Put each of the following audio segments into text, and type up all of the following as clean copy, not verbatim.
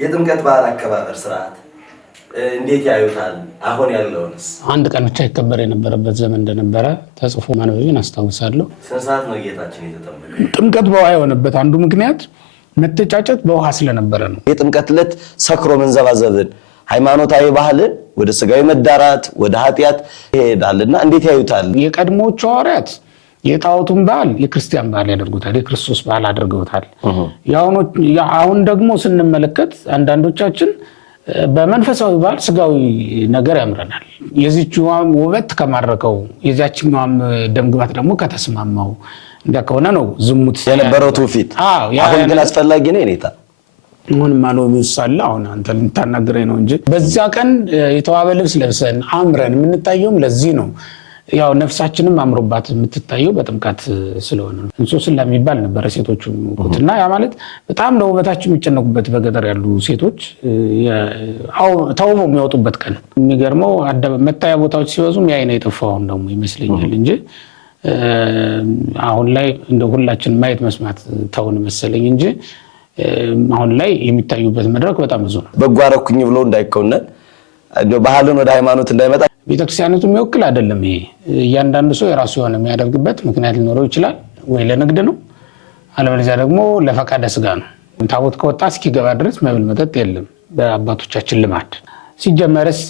የጥምቀት በዓል አከባበር ስርዓት እንዴት ያዩታል? አሁን ያለውንስ? አንድ ቀን ብቻ ይከበር የነበረበት ዘመን እንደነበረ ተጽፎ ማንበብን አስታውሳለሁ። ስንት ሰዓት ነው ጌታችን የተጠመቀው? ጥምቀት በውሃ የሆነበት አንዱ ምክንያት መተጫጨት በውሃ ስለነበረ ነው። የጥምቀት ዕለት ሰክሮ መንዘባዘብን ሃይማኖታዊ ባህልን ወደ ስጋዊ መዳራት ወደ ኃጢያት ይሄዳልና እንዴት ያዩታል? የቀድሞቹ ሐዋርያት የጣዖቱን በዓል የክርስቲያን በዓል ያደርጉታል፣ የክርስቶስ በዓል አድርገውታል። አሁን ደግሞ ስንመለከት አንዳንዶቻችን በመንፈሳዊ በዓል ስጋዊ ነገር ያምረናል። የዚህኛውም ውበት ከማረከው የዚያችኛውም ደምግባት ደግሞ ከተስማማው እንደከሆነ ነው ዝሙት የነበረው ትውፊት። አሁን ግን አስፈላጊ ነው የኔታ ምን ማለው ይሳላ። አሁን አንተ ልታናግረኝ ነው እንጂ በዚያ ቀን የተዋበ ልብስ ለብሰን አምረን የምንታየውም ለዚህ ነው። ያው ነፍሳችንም አምሮባት የምትታየው በጥምቀት ስለሆነ ነው። እንሶስላ የሚባል ነበር ሴቶቹ ቁጥና ያ ማለት በጣም ለውበታቸው የሚጨነቁበት በገጠር ያሉ ሴቶች ተውበው የሚወጡበት ቀን። የሚገርመው መታያ ቦታዎች ሲበዙም ያይነ የጠፋውን ደግሞ ይመስለኛል እንጂ አሁን ላይ እንደ ሁላችን ማየት መስማት ተውን መሰለኝ እንጂ አሁን ላይ የሚታዩበት መድረክ በጣም ብዙ ነው። በጎ አደረኩኝ ብሎ እንዳይከውነን ባህልን ወደ ሃይማኖት እንዳይመጣ ቤተክርስቲያኒቱ የሚወክል አይደለም። ይሄ እያንዳንዱ ሰው የራሱ የሆነ የሚያደርግበት ምክንያት ሊኖረው ይችላል። ወይ ለንግድ ነው፣ አለበለዚያ ደግሞ ለፈቃደ ስጋ ነው። ታቦት ከወጣ እስኪገባ ድረስ መብል መጠጥ የለም በአባቶቻችን ልማድ። ሲጀመርስ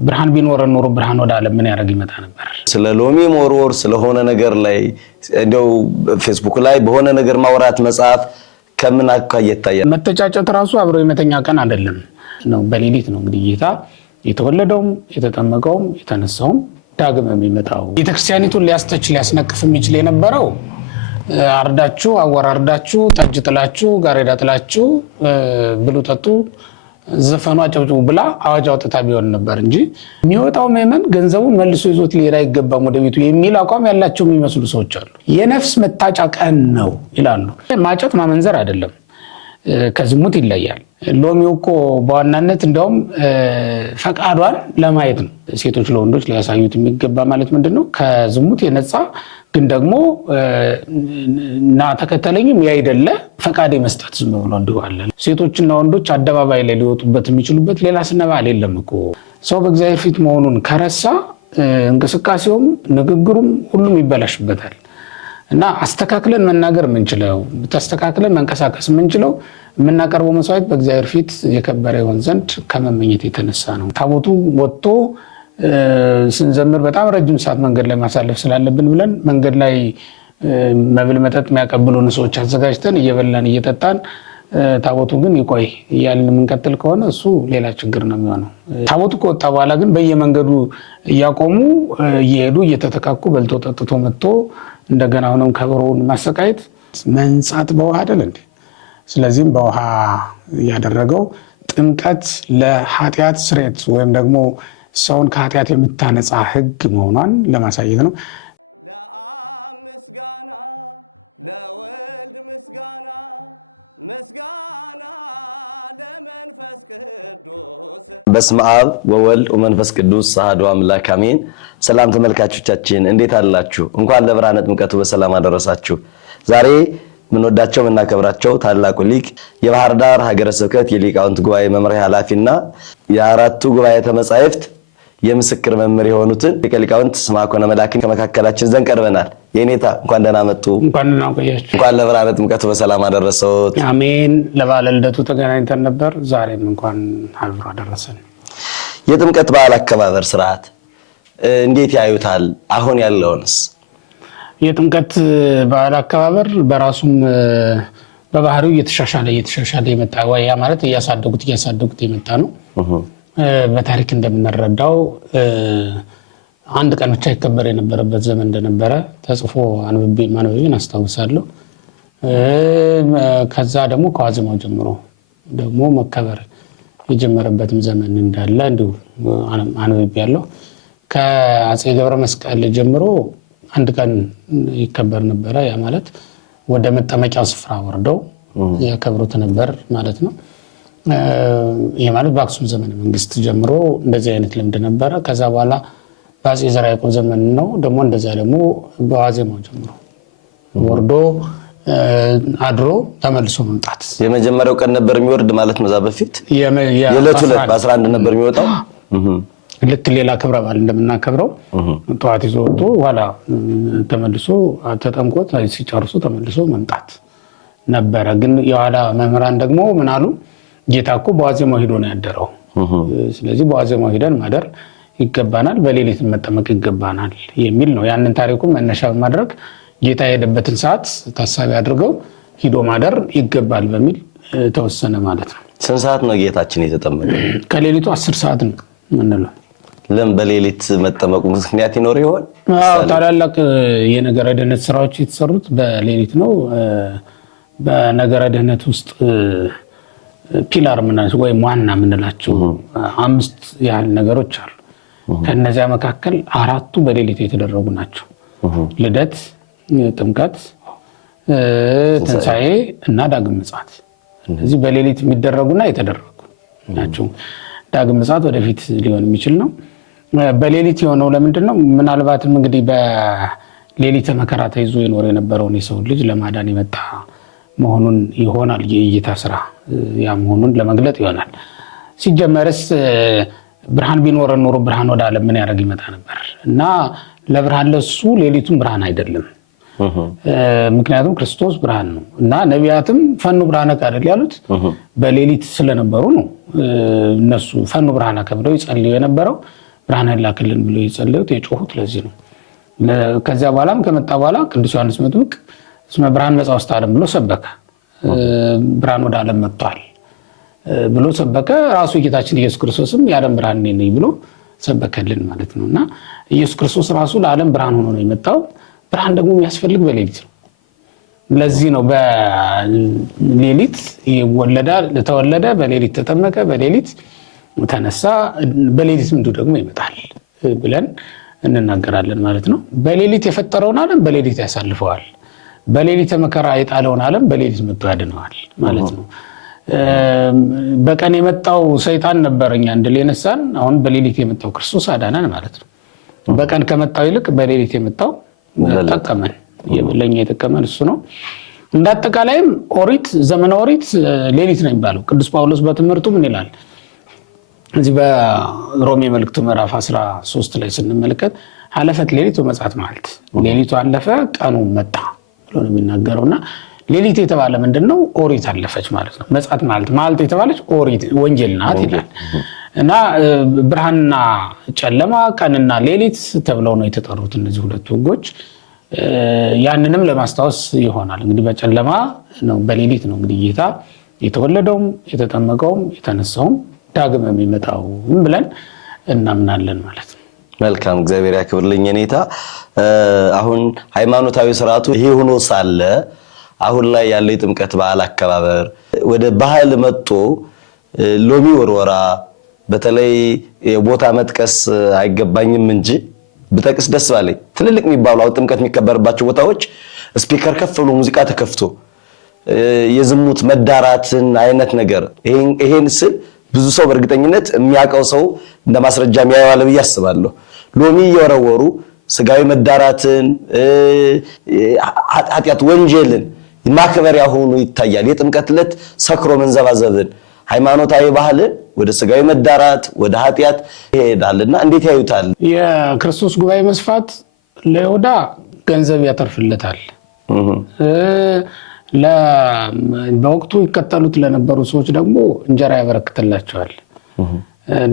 ብርሃን ቢኖር ኖሮ ብርሃን ወደ ዓለም ምን ያደርግ ይመጣ ነበር? ስለ ሎሚ ሞርወር ስለሆነ ነገር ላይ እንደው ፌስቡክ ላይ በሆነ ነገር ማውራት መጽሐፍ ከምን አኳያ ይታያል? መተጫጨት ራሱ አብሮ የመተኛ ቀን አይደለም ነው። በሌሊት ነው እንግዲህ ጌታ የተወለደውም የተጠመቀውም የተነሳውም ዳግም የሚመጣው። ቤተክርስቲያኒቱን ሊያስተች ሊያስነክፍ የሚችል የነበረው አርዳችሁ አወራርዳችሁ ጠጅ ጥላችሁ ጋሬዳ ጥላችሁ ብሉ ጠጡ ዘፈኑ አጨብጭቡ ብላ አዋጅ አውጥታ ቢሆን ነበር እንጂ የሚወጣው ምዕመን ገንዘቡን መልሶ ይዞት ሊሄድ አይገባም ወደ ቤቱ የሚል አቋም ያላቸው የሚመስሉ ሰዎች አሉ። የነፍስ መታጫ ቀን ነው ይላሉ። ማጨት ማመንዘር አይደለም፣ ከዝሙት ይለያል። ሎሚው እኮ በዋናነት እንደውም ፈቃዷን ለማየት ነው። ሴቶች ለወንዶች ሊያሳዩት የሚገባ ማለት ምንድነው? ከዝሙት የነጻ ግን ደግሞ እና ተከተለኝም ያይደለ ፈቃድ መስጠት ዝም ብሎ እንዲሁ አለ። ሴቶችና ወንዶች አደባባይ ላይ ሊወጡበት የሚችሉበት ሌላ ስነ በዓል የለም እኮ። ሰው በእግዚአብሔር ፊት መሆኑን ከረሳ እንቅስቃሴውም ንግግሩም ሁሉም ይበላሽበታል። እና አስተካክለን መናገር የምንችለው ተስተካክለን መንቀሳቀስ የምንችለው የምናቀርበው መስዋዕት በእግዚአብሔር ፊት የከበረ ይሆን ዘንድ ከመመኘት የተነሳ ነው። ታቦቱ ወጥቶ ስንዘምር በጣም ረጅም ሰዓት መንገድ ላይ ማሳለፍ ስላለብን ብለን መንገድ ላይ መብል መጠጥ የሚያቀብሉን ሰዎች አዘጋጅተን እየበላን እየጠጣን ታቦቱ ግን ይቆይ እያልን የምንቀጥል ከሆነ እሱ ሌላ ችግር ነው የሚሆነው። ታቦቱ ከወጣ በኋላ ግን በየመንገዱ እያቆሙ እየሄዱ እየተተካኩ በልቶ ጠጥቶ መጥቶ እንደገና ሆነም ከበሮውን ማሰቃየት መንጻት በውሃ አይደል እንዴ? ስለዚህም በውሃ ያደረገው ጥምቀት ለኃጢአት ስርየት ወይም ደግሞ ሰውን ከኃጢአት የምታነጻ ሕግ መሆኗን ለማሳየት ነው። በስመ አብ ወወልድ ወመንፈስ ቅዱስ አሐዱ አምላክ አሜን። ሰላም ተመልካቾቻችን እንዴት አላችሁ? እንኳን ለብርሃነ ጥምቀቱ በሰላም አደረሳችሁ። ዛሬ ምንወዳቸው ምናከብራቸው ታላቁ ሊቅ የባህር ዳር ሀገረ ስብከት የሊቃውንት ጉባኤ መምሪያ ኃላፊና የአራቱ ጉባኤተ መጻሕፍት የምስክር መምህር የሆኑትን ሊቀ ሊቃውንት ስምዐኮነ መላክን ከመካከላችን ዘንድ ቀርበናል። የኔታ እንኳን ደህና መጡ። እንኳን ደህና ቆያችሁ። እንኳን ለብርሃነ ጥምቀቱ በሰላም አደረሰዎት። አሜን። ለበዓለ ልደቱ ተገናኝተን ነበር። ዛሬም እንኳን አብሮ አደረሰን። የጥምቀት በዓል አከባበር ስርዓት እንዴት ያዩታል? አሁን ያለውንስ? የጥምቀት በዓል አከባበር በራሱም በባህሪው እየተሻሻለ የመጣ ያ ማለት እያሳደጉት የመጣ ነው። በታሪክ እንደምንረዳው አንድ ቀን ብቻ ይከበር የነበረበት ዘመን እንደነበረ ተጽፎ ማንበብን አስታውሳለሁ። ከዛ ደግሞ ከዋዜማው ጀምሮ ደግሞ መከበር የጀመረበትም ዘመን እንዳለ እንዲሁ አንብቤያለሁ። ከአፄ ገብረ መስቀል ጀምሮ አንድ ቀን ይከበር ነበረ። ያ ማለት ወደ መጠመቂያው ስፍራ ወርደው ያከብሩት ነበር ማለት ነው። ይሄ ማለት በአክሱም ዘመነ መንግስት ጀምሮ እንደዚህ አይነት ልምድ ነበረ። ከዛ በኋላ በአፄ ዘርዓ ያዕቆብ ዘመን ነው ደግሞ እንደዛ ደግሞ በዋዜማው ጀምሮ ወርዶ አድሮ ተመልሶ መምጣት። የመጀመሪያው ቀን ነበር የሚወርድ ማለት ነው። እዛ በፊት የዕለቱ በ11 ነበር የሚወጣው። ልክ ሌላ ክብረ በዓል እንደምናከብረው ጠዋት ይዞ ወጥቶ ኋላ ተመልሶ ተጠምቆት ሲጨርሱ ተመልሶ መምጣት ነበረ። ግን የኋላ መምህራን ደግሞ ምን አሉ? ጌታ እኮ በዋዜማው ሄዶ ነው ያደረው። ስለዚህ በዋዜማው ሄደን ማደር ይገባናል፣ በሌሊት መጠመቅ ይገባናል የሚል ነው። ያንን ታሪኩን መነሻ በማድረግ ጌታ የሄደበትን ሰዓት ታሳቢ አድርገው ሂዶ ማደር ይገባል በሚል ተወሰነ ማለት ነው። ስንት ሰዓት ነው ጌታችን የተጠመቀው? ከሌሊቱ 10 ሰዓት ነው የምንለው። ለምን በሌሊት መጠመቁ ምክንያት ይኖር ይሆን? አዎ፣ ታላላቅ የነገረ ድህነት ስራዎች የተሰሩት በሌሊት ነው። በነገረ ድህነት ውስጥ ፒላር ምናምን ወይም ዋና የምንላቸው 5 ያህል ነገሮች አሉ። ከነዚያ መካከል 4ቱ በሌሊት የተደረጉ ናቸው። ልደት፣ ጥምቀት፣ ትንሣኤ እና ዳግም ምጽአት። እነዚህ በሌሊት የሚደረጉና የተደረጉ ናቸው። ዳግም ምጽአት ወደፊት ሊሆን የሚችል ነው። በሌሊት የሆነው ለምንድን ነው? ምናልባትም እንግዲህ በሌሊተ መከራ ተይዞ የኖረ የነበረውን የሰው ልጅ ለማዳን የመጣ መሆኑን ይሆናል። የእይታ ስራ ያ መሆኑን ለመግለጥ ይሆናል። ሲጀመርስ ብርሃን ቢኖረን ኖሮ ብርሃን ወደ ዓለም ምን ያደርግ ይመጣ ነበር? እና ለብርሃን ለሱ ሌሊቱም ብርሃን አይደለም። ምክንያቱም ክርስቶስ ብርሃን ነው እና ነቢያትም ፈኑ ብርሃነከ አይደል ያሉት በሌሊት ስለነበሩ ነው። እነሱ ፈኑ ብርሃነከ ብለው ይጸልዩ የነበረው ብርሃን ላክልን ብለው ይጸልዩት የጮሁት ለዚህ ነው። ከዚያ በኋላም ከመጣ በኋላ ቅዱስ ዮሐንስ መጥምቅ እስመ ብርሃን መጽአ ውስተ ዓለም ብሎ ሰበከ። ብርሃን ወደ ዓለም መጥቷል ብሎ ሰበከ። ራሱ ጌታችን ኢየሱስ ክርስቶስም የዓለም ብርሃን እኔ ነኝ ብሎ ሰበከልን ማለት ነው። እና ኢየሱስ ክርስቶስ ራሱ ለዓለም ብርሃን ሆኖ ነው የመጣው። ብርሃን ደግሞ የሚያስፈልግ በሌሊት ነው። ለዚህ ነው በሌሊት ይወለዳል፣ ተወለደ፣ በሌሊት ተጠመቀ፣ በሌሊት ተነሳ፣ በሌሊት እንዲሁ ደግሞ ይመጣል ብለን እንናገራለን ማለት ነው። በሌሊት የፈጠረውን ዓለም በሌሊት ያሳልፈዋል። በሌሊት መከራ የጣለውን ዓለም በሌሊት መጥቶ ያድነዋል ማለት ነው። በቀን የመጣው ሰይጣን ነበር እኛ እንድል የነሳን። አሁን በሌሊት የመጣው ክርስቶስ አዳነን ማለት ነው። በቀን ከመጣው ይልቅ በሌሊት የመጣው ጠቀመን፣ ለኛ የጠቀመን እሱ ነው። እንዳጠቃላይም ኦሪት ዘመነ ኦሪት ሌሊት ነው የሚባለው። ቅዱስ ጳውሎስ በትምህርቱ ምን ይላል? እዚህ በሮሜ መልእክቱ ምዕራፍ 13 ላይ ስንመለከት ሀለፈት ሌሊት ወመጽአት መዓልት፣ ሌሊቱ አለፈ ቀኑ መጣ ብሎ ነው የሚናገረውና ሌሊት የተባለ ምንድነው? ኦሪት አለፈች ማለት ነው። መጽአት መዓልት የተባለች ኦሪት ወንጌል ናት ይላል እና ብርሃንና ጨለማ ቀንና ሌሊት ተብለው ነው የተጠሩት እነዚህ ሁለቱ ህጎች። ያንንም ለማስታወስ ይሆናል እንግዲህ በጨለማ ነው በሌሊት ነው እንግዲህ ጌታ የተወለደውም የተጠመቀውም የተነሳውም ዳግም የሚመጣው ብለን እናምናለን ማለት ነው። መልካም፣ እግዚአብሔር ያክብርልኝ ኔታ። አሁን ሃይማኖታዊ ስርዓቱ ይሄ ሆኖ ሳለ አሁን ላይ ያለው የጥምቀት በዓል አከባበር ወደ ባህል መጥቶ ሎሚ ወርወራ፣ በተለይ የቦታ መጥቀስ አይገባኝም እንጂ ብጠቅስ ደስ ባለኝ ትልልቅ የሚባሉ አው ጥምቀት የሚከበርባቸው ቦታዎች ስፒከር ከፍ ብሎ ሙዚቃ ተከፍቶ የዝሙት መዳራትን አይነት ነገር ይሄን ስል ብዙ ሰው በእርግጠኝነት የሚያውቀው ሰው እንደማስረጃ የሚያየዋል ብዬ አስባለሁ። ሎሚ እየወረወሩ ስጋዊ መዳራትን ኃጢአት ወንጀልን ማክበሪያ ሆኖ ይታያል። የጥምቀት ዕለት ሰክሮ መንዘባዘብን ሃይማኖታዊ ባህልን ወደ ስጋዊ መዳራት ወደ ኃጢአት ይሄዳልና እንዴት ያዩታል? የክርስቶስ ጉባኤ መስፋት ለይሁዳ ገንዘብ ያተርፍለታል። በወቅቱ ይከተሉት ለነበሩ ሰዎች ደግሞ እንጀራ ያበረክትላቸዋል፣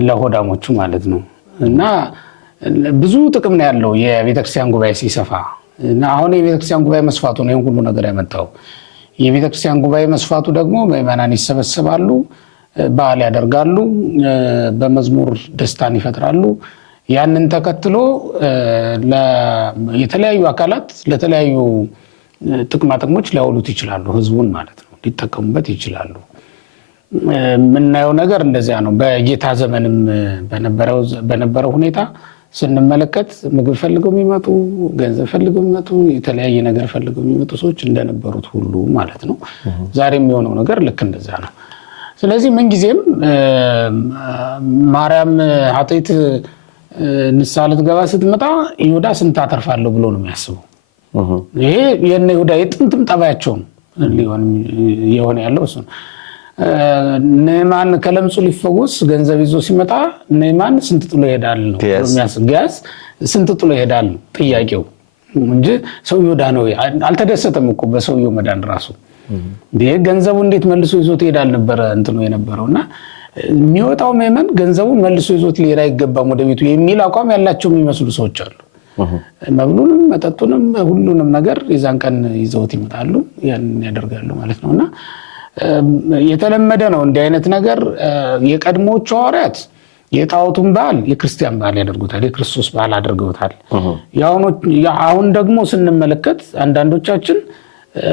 ለሆዳሞቹ ማለት ነው። እና ብዙ ጥቅም ነው ያለው የቤተክርስቲያን ጉባኤ ሲሰፋ። እና አሁን የቤተክርስቲያን ጉባኤ መስፋቱ ነው ይሄን ሁሉ ነገር ያመጣው። የቤተክርስቲያን ጉባኤ መስፋቱ ደግሞ ምዕመናን ይሰበሰባሉ፣ በዓል ያደርጋሉ፣ በመዝሙር ደስታን ይፈጥራሉ። ያንን ተከትሎ የተለያዩ አካላት ለተለያዩ ጥቅማ ጥቅሞች ሊያውሉት ይችላሉ፣ ህዝቡን ማለት ነው ሊጠቀሙበት ይችላሉ። የምናየው ነገር እንደዚያ ነው። በጌታ ዘመንም በነበረው ሁኔታ ስንመለከት ምግብ ፈልገው የሚመጡ፣ ገንዘብ ፈልገው የሚመጡ፣ የተለያየ ነገር ፈልገው የሚመጡ ሰዎች እንደነበሩት ሁሉ ማለት ነው። ዛሬም የሚሆነው ነገር ልክ እንደዛ ነው። ስለዚህ ምንጊዜም ማርያም ኃጢአት ንስሐ ልትገባ ስትመጣ ይሁዳ ስንት አተርፋለሁ ብሎ ነው የሚያስበው። ይሄ የነ ይሁዳ የጥንትም ጠባያቸው ነው። ሊሆን የሆነ ያለው እሱ ነው። ነማን ከለምጹ ሊፈወስ ገንዘብ ይዞ ሲመጣ ነማን ስንት ጥሎ ይሄዳል ነው የሚያስጋስ ስንት ጥሎ ይሄዳል ጥያቄው እንጂ ሰውየው ዳነው አልተደሰተም እኮ በሰውየው መዳን ራሱ ገንዘቡ እንዴት መልሶ ይዞት ይሄዳል ነበር እንትኑ የነበረውና የሚወጣው መመን ገንዘቡን መልሶ ይዞት ሊሄድ አይገባም ወደ ቤቱ የሚል አቋም ያላቸው የሚመስሉ ሰዎች አሉ። መብሉንም መጠጡንም ሁሉንም ነገር ይዛን ቀን ይዘውት ይመጣሉ ያን ያደርጋሉ ማለት ነውና የተለመደ ነው እንዲህ አይነት ነገር። የቀድሞቹ ሐዋርያት የጣዖቱን በዓል የክርስቲያን በዓል ያደርጉታል፣ የክርስቶስ በዓል አድርገውታል። አሁን ደግሞ ስንመለከት አንዳንዶቻችን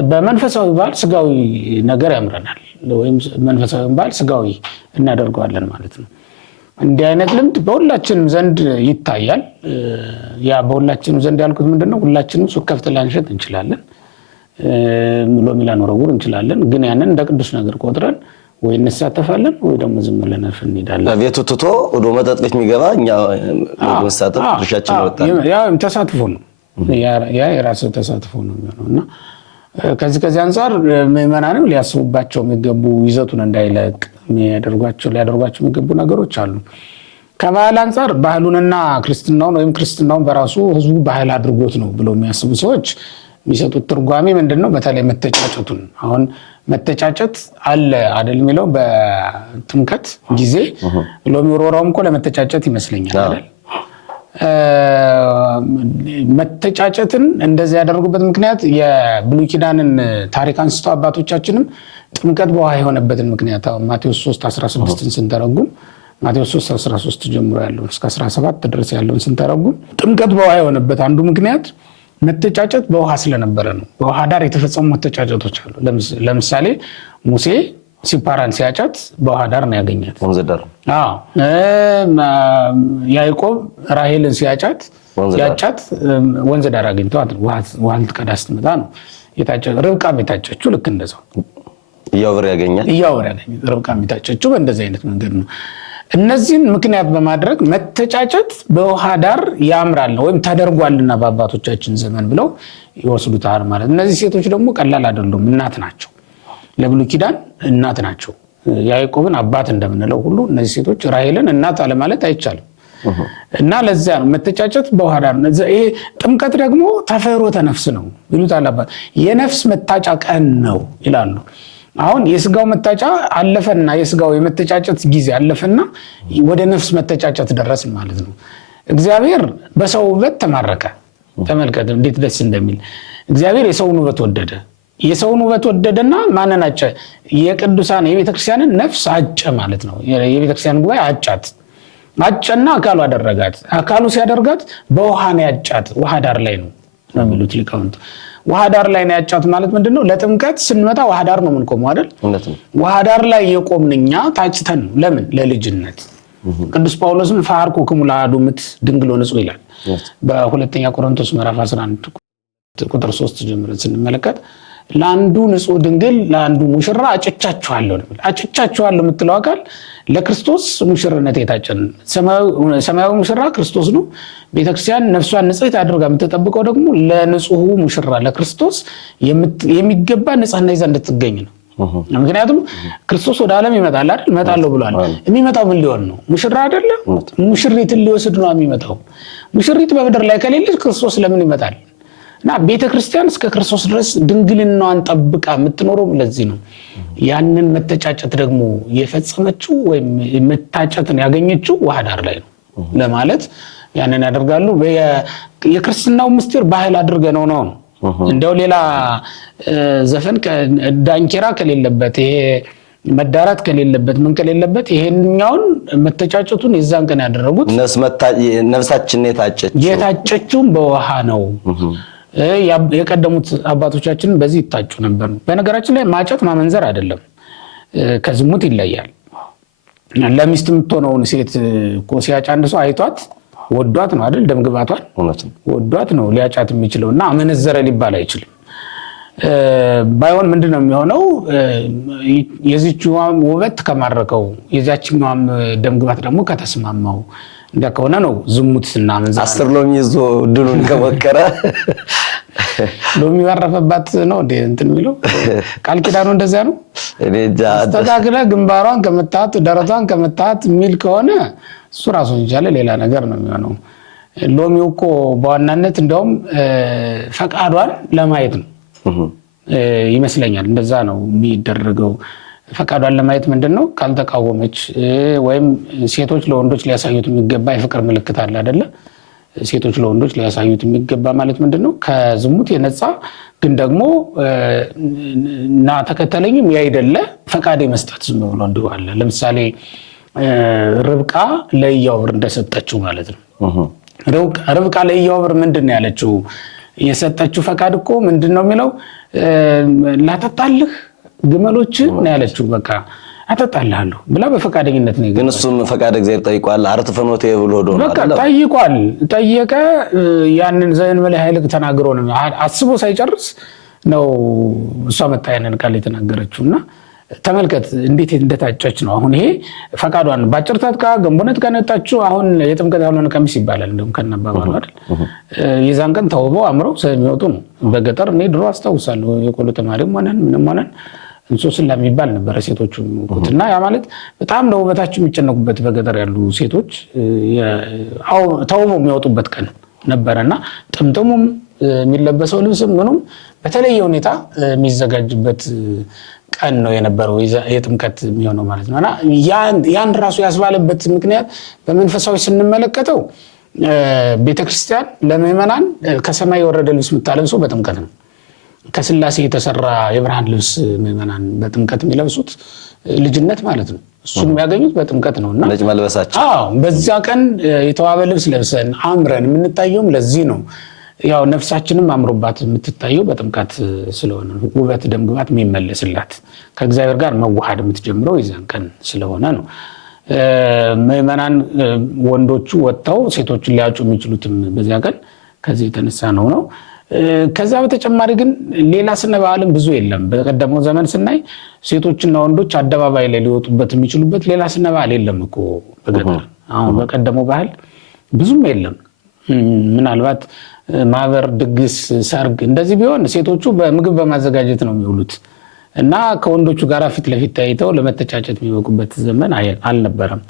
በመንፈሳዊ በዓል ስጋዊ ነገር ያምረናል ወይም መንፈሳዊ በዓል ስጋዊ እናደርገዋለን ማለት ነው። እንዲህ አይነት ልምድ በሁላችንም ዘንድ ይታያል። ያ በሁላችንም ዘንድ ያልኩት ምንድነው ሁላችንም ሱቅ ከፍተን ላንሸጥ እንችላለን፣ ሎሚ ላንወረውር እንችላለን። ግን ያንን እንደ ቅዱስ ነገር ቆጥረን ወይ እንሳተፋለን ወይ ደግሞ ዝም ብለን እንሄዳለን። ቤቱ ትቶ ወደ መጠጥ ቤት የሚገባ እኛ መሳተፍ ድርሻችን ወጣን። ያ ተሳትፎ ነው፣ ያ የራስ ተሳትፎ ነው የሚሆነውና ከዚህ አንፃር ምዕመናንም ሊያስቡባቸው የሚገቡ ይዘቱን እንዳይለቅ ሊያደርጓቸው የሚገቡ ነገሮች አሉ። ከባህል አንፃር ባህሉንና ክርስትናውን ወይም ክርስትናውን በራሱ ህዝቡ ባህል አድርጎት ነው ብለው የሚያስቡ ሰዎች የሚሰጡት ትርጓሜ ምንድነው? በተለይ መተጫጨቱን አሁን መተጫጨት አለ አይደል የሚለው በጥምቀት ጊዜ ሎሚ ወርወራውም እኮ ለመተጫጨት ይመስለኛል አይደል? መተጫጨትን እንደዚህ ያደረጉበት ምክንያት የብሉይ ኪዳንን ታሪክ አንስተው አባቶቻችንም ጥምቀት በውሃ የሆነበትን ምክንያት ማቴዎስ 3:16ን ስንተረጉም ማቴዎስ 3:13 ጀምሮ ያለውን እስከ 17 ድረስ ያለውን ስንተረጉም ጥምቀት በውሃ የሆነበት አንዱ ምክንያት መተጫጨት በውሃ ስለነበረ ነው። በውሃ ዳር የተፈጸሙ መተጫጨቶች አሉ። ለምሳሌ ሙሴ ሲፓራን ሲያጫት በውሃ ዳር ነው ያገኛት፣ ወንዝ ዳር። ያዕቆብ ራሔልን ሲያጫት ወንዝ ዳር አግኝቷት ውሃ ልትቀዳ ስትመጣ ነው የታጨችው። ርብቃም የታጨችው ልክ እንደዛው እያወር ያገኛል። ርብቃም የታጨችው በእንደዚህ አይነት መንገድ ነው። እነዚህን ምክንያት በማድረግ መተጫጨት በውሃ ዳር ያምራል ነው ወይም ተደርጓልና በአባቶቻችን ዘመን ብለው ይወስዱታል ማለት። እነዚህ ሴቶች ደግሞ ቀላል አይደሉም፣ እናት ናቸው። ለብሉይ ኪዳን እናት ናቸው። ያዕቆብን አባት እንደምንለው ሁሉ እነዚህ ሴቶች ራሔልን እናት አለማለት አይቻልም። እና ለዚያ ነው መተጫጨት በውሃ ዳር። ይሄ ጥምቀት ደግሞ ተፈሮተ ነፍስ ነው ይሉታል አባት። የነፍስ መታጫ ቀን ነው ይላሉ። አሁን የስጋው መታጫ አለፈና የስጋው የመተጫጨት ጊዜ አለፈና ወደ ነፍስ መተጫጨት ደረስን ማለት ነው። እግዚአብሔር በሰው ውበት ተማረከ። ተመልከቱ እንዴት ደስ እንደሚል። እግዚአብሔር የሰውን ውበት ወደደ። የሰውን ውበት ወደደና ማንን አጨ? የቅዱሳን የቤተክርስቲያንን ነፍስ አጨ ማለት ነው። የቤተክርስቲያን ጉባኤ አጨና አካሉ አደረጋት። አካሉ ሲያደርጋት በውሃ ነው ያጫት። ውሃ ዳር ላይ ነው የሚሉት ሊቃውንት። ውሃ ዳር ላይ ነው ያጫት ማለት ምንድነው? ለጥምቀት ስንመጣ ውሃ ዳር ነው የምንቆመው አይደል? ውሃ ዳር ላይ የቆምንኛ ታጭተን ነው። ለምን? ለልጅነት። ቅዱስ ጳውሎስም ፈአርኩክሙ ለአሐዱ ምት ድንግሎ ንጹሕ ይላል በሁለተኛ ቆሮንቶስ ምዕራፍ 11 ቁጥር 3 ጀምረን ስንመለከት ለአንዱ ንጹሕ ድንግል ለአንዱ ሙሽራ አጭቻችኋለሁ ነው። አጭቻችኋለሁ የምትለው አካል ለክርስቶስ ሙሽርነት የታጨን ሰማያዊ ሙሽራ ክርስቶስ ነው። ቤተክርስቲያን ነፍሷን ንጽሕት አድርጋ የምትጠብቀው ደግሞ ለንጹሑ ሙሽራ ለክርስቶስ የሚገባ ንጽሕና ይዛ እንድትገኝ ነው። ምክንያቱም ክርስቶስ ወደ ዓለም ይመጣል አይደል? እመጣለሁ ብሏል። የሚመጣው ምን ሊሆን ነው? ሙሽራ አይደለ? ሙሽሪትን ሊወስድ ነው የሚመጣው። ሙሽሪት በምድር ላይ ከሌለች ክርስቶስ ለምን ይመጣል? እና ቤተክርስቲያን እስከ ክርስቶስ ድረስ ድንግልናዋን ጠብቃ የምትኖረው ለዚህ ነው። ያንን መተጫጨት ደግሞ የፈጸመችው ወይም መታጨትን ያገኘችው ውሃ ዳር ላይ ነው ለማለት ያንን ያደርጋሉ። የክርስትናው ምስጢር ባህል አድርገነው ነው። እንደው ሌላ ዘፈን ዳንኪራ ከሌለበት ይሄ መዳራት ከሌለበት ምን ከሌለበት ይሄንኛውን መተጫጨቱን የዛን ቀን ያደረጉት ነፍሳችን የታጨችውን በውሃ ነው። የቀደሙት አባቶቻችን በዚህ ይታጩ ነበር። በነገራችን ላይ ማጨት ማመንዘር አይደለም፣ ከዝሙት ይለያል። ለሚስት የምትሆነውን ሴት እኮ ሲያጭ አንድ ሰው አይቷት ወዷት ነው አይደል? ደምግባቷን ወዷት ነው ሊያጫት የሚችለውና አመነዘረ ሊባል አይችልም። ባይሆን ምንድነው የሚሆነው? የዚህችዋም ውበት ከማረከው የዛችኛዋም ደምግባት ደግሞ ከተስማማው እንደከሆነ ነው ዝሙትና መንዛት 10 ሎሚ ይዞ ድሉን ከሞከረ ሎሚ ያረፈባት ነው እንትን የሚለው ቃል ኪዳኑ እንደዛ ነው። እኔ ተጋግለ ግንባሯን ከመታት ደረቷን ከመታት ሚል ከሆነ እሱ ራሱን ይቻለ ሌላ ነገር ነው የሚሆነው። ሎሚው እኮ በዋናነት እንደውም ፈቃዷን ለማየት ነው ይመስለኛል። እንደዛ ነው የሚደረገው። ፈቃዷን ለማየት ምንድነው ካልተቃወመች ወይም ሴቶች ለወንዶች ሊያሳዩት የሚገባ የፍቅር ምልክት አለ አይደለ? ሴቶች ለወንዶች ሊያሳዩት የሚገባ ማለት ምንድነው ከዝሙት የነጻ ግን ደግሞ እና ተከተለኝም ያይደለ ፈቃድ መስጠት ዝም ብሎ እንደው አለ። ለምሳሌ ርብቃ ለኢያው ብር እንደሰጠችው ማለት ነው። ርብቃ ለኢያው ብር ምንድነው ያለችው? የሰጠችው ፈቃድ እኮ ምንድነው የሚለው ላጠጣልህ ግመሎች ነው ያለችው። በቃ አጠጣልሃለሁ ብላ በፈቃደኝነት ነው። ግን እሱም ፈቃድ እግዚአብሔር ጠይቋል። አርተፈኖቴ ብሎ ሆዶ ነው በቃ ጠይቋል። ጠየቀ። ያንን ዘይን በላይ ኃይል ተናግሮ ነው አስቦ ሳይጨርስ ነው እሷ መጣ ያንን ቃል የተናገረችውና ተመልከት እንዴት እንደታጨች ነው። አሁን ይሄ ፈቃዷን ባጭር ታጥቃ ገንቦነት ከነጣችው አሁን የጥምቀት ያልሆነ ቀሚስ ይባላል እንደውም ከነባባሉ አይደል? የዛን ቀን ተውበው አምረው ስለሚወጡ ነው። በገጠር እኔ ድሮ አስታውሳለሁ የቆሎ ተማሪም ሆነን ምንም ሆነን እንሶስላ የሚባል ነበር ሴቶቹ እና ያ ማለት በጣም ነው ውበታቸው የሚጨነቁበት በገጠር ያሉ ሴቶች ተውበው የሚወጡበት ቀን ነበርና ጥምጥሙም የሚለበሰው ልብስም ምኑም በተለየ ሁኔታ የሚዘጋጅበት ቀን ነው የነበረው የጥምቀት የሚሆነው ማለት ነውና ያን ራሱ ያስባለበት ምክንያት በመንፈሳዊ ስንመለከተው ቤተክርስቲያን ለምእመናን ከሰማይ የወረደ ልብስ የምታለብሰው በጥምቀት ነው። ከስላሴ የተሰራ የብርሃን ልብስ ምእመናን በጥምቀት የሚለብሱት ልጅነት ማለት ነው። እሱን የሚያገኙት በጥምቀት ነውና ልጅ መልበሳቸው በዛ ቀን የተዋበ ልብስ ለብሰን አምረን የምንታየውም ለዚህ ነው። ያው ነፍሳችንም አምሮባት የምትታየው በጥምቀት ስለሆነ ውበት ደምግባት የሚመለስላት ከእግዚአብሔር ጋር መዋሃድ የምትጀምረው የዛን ቀን ስለሆነ ነው። ምእመናን ወንዶቹ ወጣው ሴቶችን ሊያጩ የሚችሉትም በዚያ ቀን ከዚህ የተነሳ ነው። ከዛ በተጨማሪ ግን ሌላ ስነ በዓልም ብዙ የለም። በቀደመው ዘመን ስናይ ሴቶችና ወንዶች አደባባይ ላይ ሊወጡበት የሚችሉበት ሌላ ስነ በዓል የለም እኮ በገጠር። አሁን በቀደመው ባህል ብዙም የለም። ምናልባት ማህበር፣ ድግስ፣ ሰርግ እንደዚህ ቢሆን ሴቶቹ በምግብ በማዘጋጀት ነው የሚውሉት እና ከወንዶቹ ጋር ፊት ለፊት ታይተው ለመተጫጨት የሚበቁበት ዘመን አልነበረም።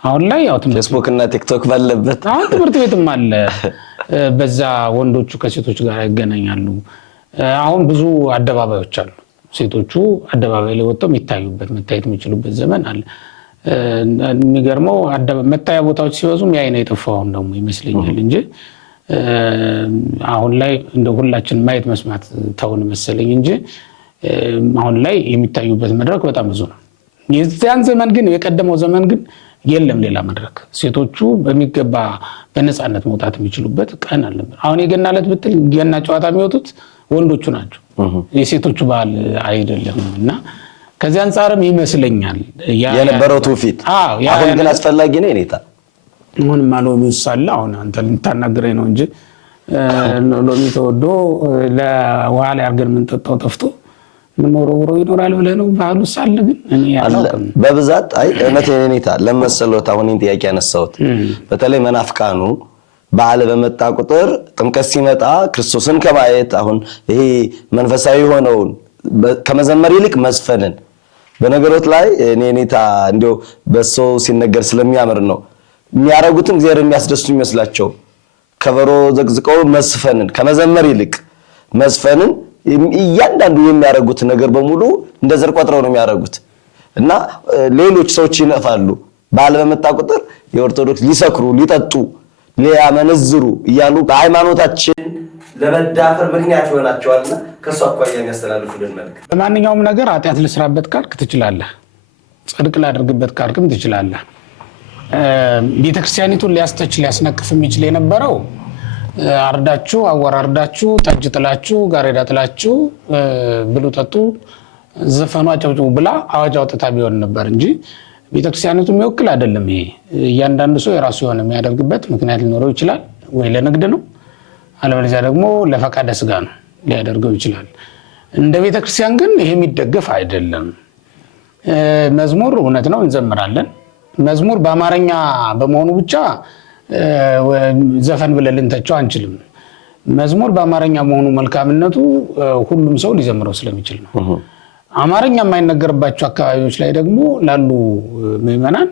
አሁን ላይ ያው ፌስቡክ እና ቲክቶክ ባለበት ትምህርት ቤትም አለ። በዛ ወንዶቹ ከሴቶች ጋር ይገናኛሉ። አሁን ብዙ አደባባዮች አሉ። ሴቶቹ አደባባይ ላይ ወጥተው የሚታዩበት መታየት የሚችሉበት ዘመን አለ። የሚገርመው መታያ ቦታዎች ሲበዙም ያይነ የጠፋውን ደግሞ ይመስለኛል እንጂ አሁን ላይ እንደ ሁላችን ማየት መስማት ተውን መሰለኝ እንጂ አሁን ላይ የሚታዩበት መድረክ በጣም ብዙ ነው። የዚያን ዘመን ግን የቀደመው ዘመን ግን የለም ሌላ መድረክ። ሴቶቹ በሚገባ በነፃነት መውጣት የሚችሉበት ቀን አልነበር። አሁን የገና ዕለት ብትል ገና ጨዋታ የሚወጡት ወንዶቹ ናቸው። የሴቶቹ ባህል አይደለም እና ከዚህ አንፃርም ይመስለኛል የነበረው ትውፊት አሁን ግን አስፈላጊ ነው የኔታ ምን ማሎሚ ሳላ አሁን አንተ ልታናግረኝ ነው እንጂ ሎሚ ተወዶ ለውሃ ላይ አርገን ምን ተጣው ጠፍቶ ምን ወሮ ይኖራል ብለህ ነው ባህሉ ሳለ ግን እኔ ያላውቅም በብዛት አይ እውነት የኔታ ለመሰሎት አሁን ጥያቄ ያነሳሁት በተለይ መናፍቃኑ በዓል በመጣ ቁጥር ጥምቀት ሲመጣ ክርስቶስን ከማየት አሁን ይሄ መንፈሳዊ ሆነውን ከመዘመር ይልቅ መስፈንን በነገሮት ላይ ኔታ እንዲው በሶ ሲነገር ስለሚያምር ነው የሚያረጉትን እግዚአብሔር የሚያስደስቱ ይመስላቸው ከበሮ ዘቅዝቀው መስፈንን ከመዘመር ይልቅ መስፈንን እያንዳንዱ የሚያረጉት ነገር በሙሉ እንደ ዘር ቆጥረው ነው የሚያረጉት እና ሌሎች ሰዎች ይነፋሉ በዓል በመጣ ቁጥር የኦርቶዶክስ ሊሰክሩ ሊጠጡ ሊያመነዝሩ እያሉ በሃይማኖታችን ለመዳፈር ምክንያት ይሆናቸዋልና ከሱ አኳያ የሚያስተላልፉልን መልእክት በማንኛውም ነገር ኃጢአት ልስራበት ካልክ ትችላለህ፣ ጽድቅ ላድርግበት ካልክም ትችላለህ። ቤተክርስቲያኒቱን ሊያስተች ሊያስነቅፍ የሚችል የነበረው አርዳችሁ አወራርዳችሁ ጠጅ ጥላችሁ ጋሬዳ ጥላችሁ ብሉ ጠጡ ዘፈኑ አጨብጭቡ ብላ አዋጅ አውጥታ ቢሆን ነበር እንጂ ቤተክርስቲያኒቱን የሚወክል አይደለም። ይሄ እያንዳንዱ ሰው የራሱ የሆነ የሚያደርግበት ምክንያት ሊኖረው ይችላል። ወይ ለንግድ ነው አለበለዚያ ደግሞ ለፈቃደ ስጋ ነው ሊያደርገው ይችላል። እንደ ቤተክርስቲያን ግን ይሄ የሚደገፍ አይደለም። መዝሙር እውነት ነው እንዘምራለን፣ መዝሙር በአማርኛ በመሆኑ ብቻ ዘፈን ብለን ልንተቸው አንችልም። መዝሙር በአማርኛ መሆኑ መልካምነቱ ሁሉም ሰው ሊዘምረው ስለሚችል ነው። አማርኛ የማይነገርባቸው አካባቢዎች ላይ ደግሞ ላሉ ምዕመናን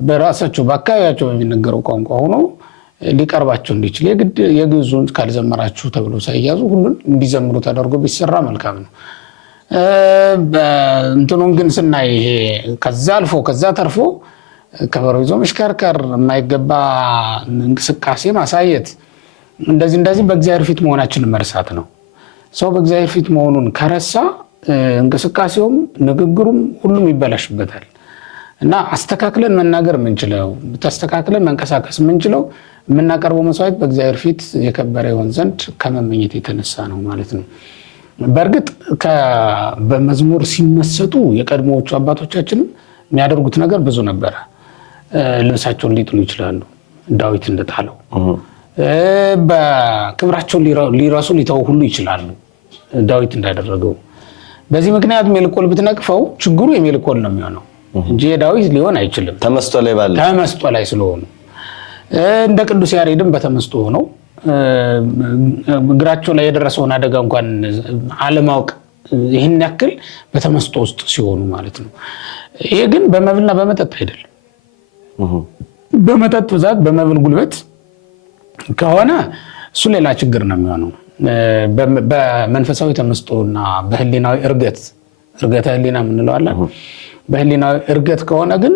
በራሳቸው በአካባቢያቸው በሚነገረው ቋንቋ ሆኖ ሊቀርባቸው እንዲችል የግድ የግዕዙን ካልዘመራችሁ ተብሎ ሳይያዙ ሁሉን እንዲዘምሩ ተደርጎ ቢሰራ መልካም ነው። እንትኑን ግን ስናይ ይሄ ከዛ አልፎ ከዛ ተርፎ ከበሮ ይዞ መሽከርከር፣ የማይገባ እንቅስቃሴ ማሳየት፣ እንደዚህ በእግዚአብሔር ፊት መሆናችንን መርሳት ነው። ሰው በእግዚአብሔር ፊት መሆኑን ከረሳ እንቅስቃሴውም ንግግሩም ሁሉም ይበላሽበታል። እና አስተካክለን መናገር የምንችለው ተስተካክለን መንቀሳቀስ የምንችለው የምናቀርበው መስዋዕት በእግዚአብሔር ፊት የከበረ ይሆን ዘንድ ከመመኘት የተነሳ ነው ማለት ነው። በእርግጥ በመዝሙር ሲመሰጡ የቀድሞዎቹ አባቶቻችንም የሚያደርጉት ነገር ብዙ ነበረ። ልብሳቸውን ሊጥሉ ይችላሉ፣ ዳዊት እንደጣለው። በክብራቸውን ሊረሱ ሊተው ሁሉ ይችላሉ፣ ዳዊት እንዳደረገው። በዚህ ምክንያት ሜልኮል ብትነቅፈው ችግሩ የሜልኮል ነው የሚሆነው እንጂ የዳዊት ሊሆን አይችልም። ተመስጦ ላይ ስለሆኑ እንደ ቅዱስ ያሬድም በተመስጦ ሆነው እግራቸው ላይ የደረሰውን አደጋ እንኳን አለማወቅ ይህን ያክል በተመስጦ ውስጥ ሲሆኑ ማለት ነው። ይሄ ግን በመብልና በመጠጥ አይደለም። በመጠጥ ብዛት በመብል ጉልበት ከሆነ እሱ ሌላ ችግር ነው የሚሆነው። በመንፈሳዊ ተመስጦና በህሊናዊ እርገተ ህሊና የምንለዋለን። በህሊናዊ እርገት ከሆነ ግን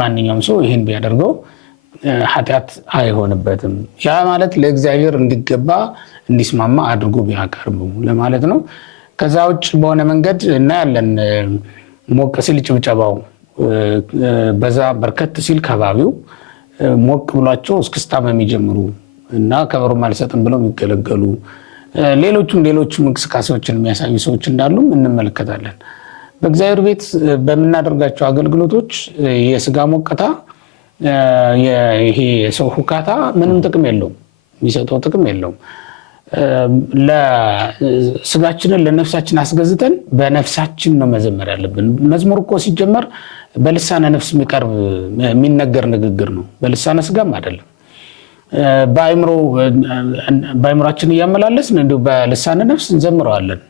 ማንኛውም ሰው ይህን ቢያደርገው ኃጢአት አይሆንበትም። ያ ማለት ለእግዚአብሔር እንዲገባ እንዲስማማ አድርጎ ቢያቀርቡ ለማለት ነው። ከዛ ውጭ በሆነ መንገድ እናያለን። ሞቅ ሲል ጭብጨባው፣ በዛ በርከት ሲል ከባቢው ሞቅ ብሏቸው እስክስታ የሚጀምሩ እና ከበሮም አልሰጥም ብለው የሚገለገሉ ሌሎችም እንቅስቃሴዎችን የሚያሳዩ ሰዎች እንዳሉ እንመለከታለን። በእግዚአብሔር ቤት በምናደርጋቸው አገልግሎቶች የስጋ ሞቀታ፣ ይሄ የሰው ሁካታ ምንም ጥቅም የለውም፣ የሚሰጠው ጥቅም የለውም። ለስጋችንን ለነፍሳችን አስገዝተን በነፍሳችን ነው መዘመር ያለብን። መዝሙር እኮ ሲጀመር በልሳነ ነፍስ የሚነገር ንግግር ነው፣ በልሳነ ስጋም አይደለም። በአይምሮአችን እያመላለስን እንዲሁ በልሳነ ነፍስ እንዘምረዋለን።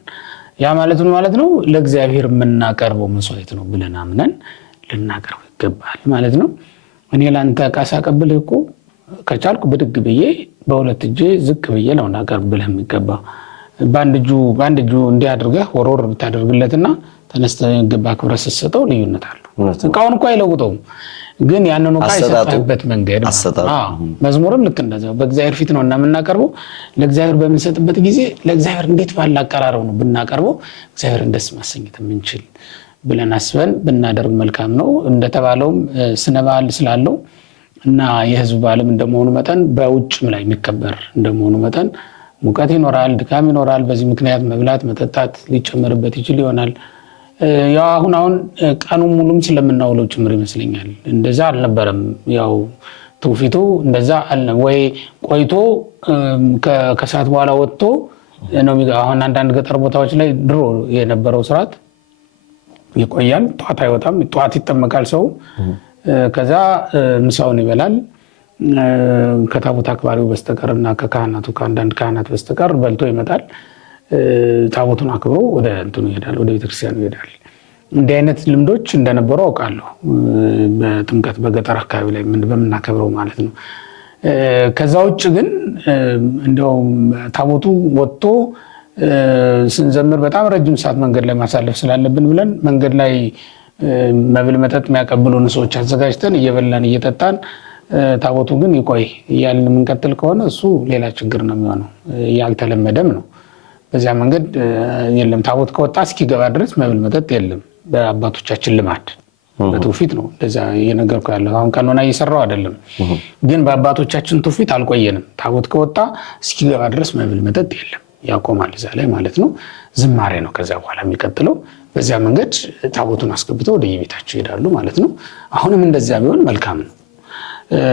ያ ማለት ነው ለእግዚአብሔር የምናቀርበው መስዋዕት ነው ብለን አምነን ልናቀርበው ይገባል ማለት ነው። እኔ ላንተ ዕቃ ሳቀብልህ እኮ ከቻልኩ ብድግ ብዬ በሁለት እጄ ዝቅ ብዬ ነው እናቀርብልህ የሚገባ። በአንድ እጁ እንዲያድርገህ ወሮር ብታደርግለትና ተነስተህ ገባ ክብረት ስትሰጠው ልዩነት አለው። ዕቃውን እኮ አይለውጠውም፣ ግን ያንን ዕቃ የሰጠህበት መንገድ። መዝሙርም ልክ እንደዛው በእግዚአብሔር ፊት ነው እና የምናቀርበው። ለእግዚአብሔር በምንሰጥበት ጊዜ ለእግዚአብሔር እንዴት ባለ አቀራረብ ነው ብናቀርበው እግዚአብሔርን ደስ ማሰኘት የምንችል ብለን አስበን ብናደርግ መልካም ነው። እንደተባለውም ስነ በዓል ስላለው እና የህዝብ በዓልም እንደመሆኑ መጠን በውጭም ላይ የሚከበር እንደመሆኑ መጠን ሙቀት ይኖራል፣ ድካም ይኖራል። በዚህ ምክንያት መብላት መጠጣት ሊጨመርበት ይችል ይሆናል። ያው አሁን ቀኑን ሙሉም ስለምናውለው ጭምር ይመስለኛል። እንደዛ አልነበረም። ያው ትውፊቱ እንደዛ ወይ ቆይቶ ከሰዓት በኋላ ወጥቶ ነው። አሁን አንዳንድ ገጠር ቦታዎች ላይ ድሮ የነበረው ስርዓት ይቆያል። ጧት አይወጣም። ጧት ይጠመቃል ሰው። ከዛ ምሳውን ይበላል። ከታቦት አክባሪው በስተቀርና ከካህናቱ ከአንዳንድ ካህናት በስተቀር በልቶ ይመጣል። ታቦቱን አክብሮ ወደ እንትኑ ይሄዳል፣ ወደ ቤተክርስቲያኑ ይሄዳል። እንዲህ አይነት ልምዶች እንደነበሩ አውቃለሁ። በጥምቀት በገጠር አካባቢ ላይ በምናከብረው ማለት ነው። ከዛ ውጭ ግን እንደው ታቦቱ ወጥቶ ስንዘምር በጣም ረጅም ሰዓት መንገድ ላይ ማሳለፍ ስላለብን ብለን መንገድ ላይ መብል መጠጥ የሚያቀብሉን ሰዎች አዘጋጅተን እየበላን እየጠጣን ታቦቱ ግን ይቆይ እያልን የምንቀጥል ከሆነ እሱ ሌላ ችግር ነው የሚሆነው። ያልተለመደም ነው። በዚያ መንገድ የለም። ታቦት ከወጣ እስኪገባ ድረስ መብል መጠጥ የለም። በአባቶቻችን ልማድ በትውፊት ነው እንደዛ እየነገርኩ ያለው። አሁን ቀኖና እየሰራው አይደለም፣ ግን በአባቶቻችን ትውፊት አልቆየንም። ታቦት ከወጣ እስኪገባ ድረስ መብል መጠጥ የለም፣ ያቆማል እዛ ላይ ማለት ነው። ዝማሬ ነው ከዛ በኋላ የሚቀጥለው። በዚያ መንገድ ታቦቱን አስገብተው ወደ የቤታቸው ይሄዳሉ ማለት ነው። አሁንም እንደዚያ ቢሆን መልካም ነው።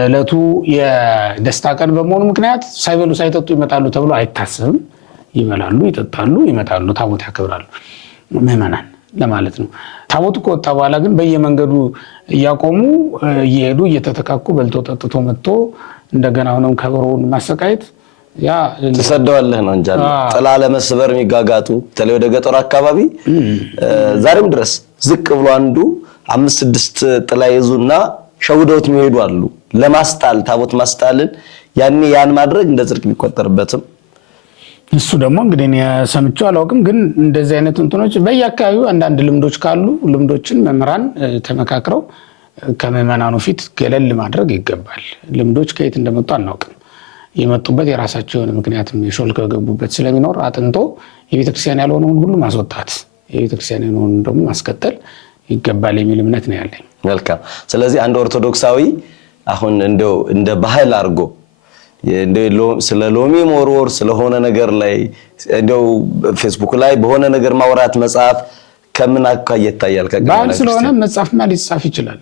ዕለቱ የደስታ ቀን በመሆኑ ምክንያት ሳይበሉ ሳይጠጡ ይመጣሉ ተብሎ አይታሰብም። ይበላሉ፣ ይጠጣሉ፣ ይመጣሉ፣ ታቦት ያከብራሉ ምዕመናን። ለማለት ነው። ታቦቱ ከወጣ በኋላ ግን በየመንገዱ እያቆሙ እየሄዱ እየተተካኩ በልቶ ጠጥቶ መጥቶ እንደገና ሆነም ከበሮውን ማሰቃየት ያ ተሰደዋለህ ነው እንጂ ጥላ ለመስበር የሚጋጋጡ በተለይ ወደ ገጠር አካባቢ ዛሬም ድረስ ዝቅ ብሎ አንዱ 5-6 ጥላ ይዙና ሸውደውት የሚሄዱ አሉ። ለማስጣል ታቦት ማስጣልን ያን ማድረግ እንደ ጽድቅ የሚቆጠርበትም እሱ ደግሞ እንግዲህ እኔ ሰምቼው አላውቅም። ግን እንደዚህ አይነት እንትኖች በየአካባቢው አንዳንድ ልምዶች ካሉ ልምዶችን መምህራን ተመካክረው ከመመናኑ ፊት ገለል ማድረግ ይገባል። ልምዶች ከየት እንደመጡ አናውቅም። የመጡበት የራሳቸው የሆነ ምክንያትም የሾልከው ገቡበት ስለሚኖር አጥንቶ የቤተክርስቲያን ያልሆነውን ሁሉ ማስወጣት፣ የቤተክርስቲያን ያልሆነውን ደግሞ ማስቀጠል ይገባል የሚል እምነት ነው ያለኝ። መልካም። ስለዚህ አንድ ኦርቶዶክሳዊ አሁን እንደው እንደ ባህል አድርጎ ስለ ሎሚ ሞርወር ስለሆነ ነገር ላይ እንደው ፌስቡክ ላይ በሆነ ነገር ማውራት መጽሐፍ ከምን አካባቢ ይታያል? ባህል ስለሆነ መጽሐፍማ ሊጻፍ ይችላል።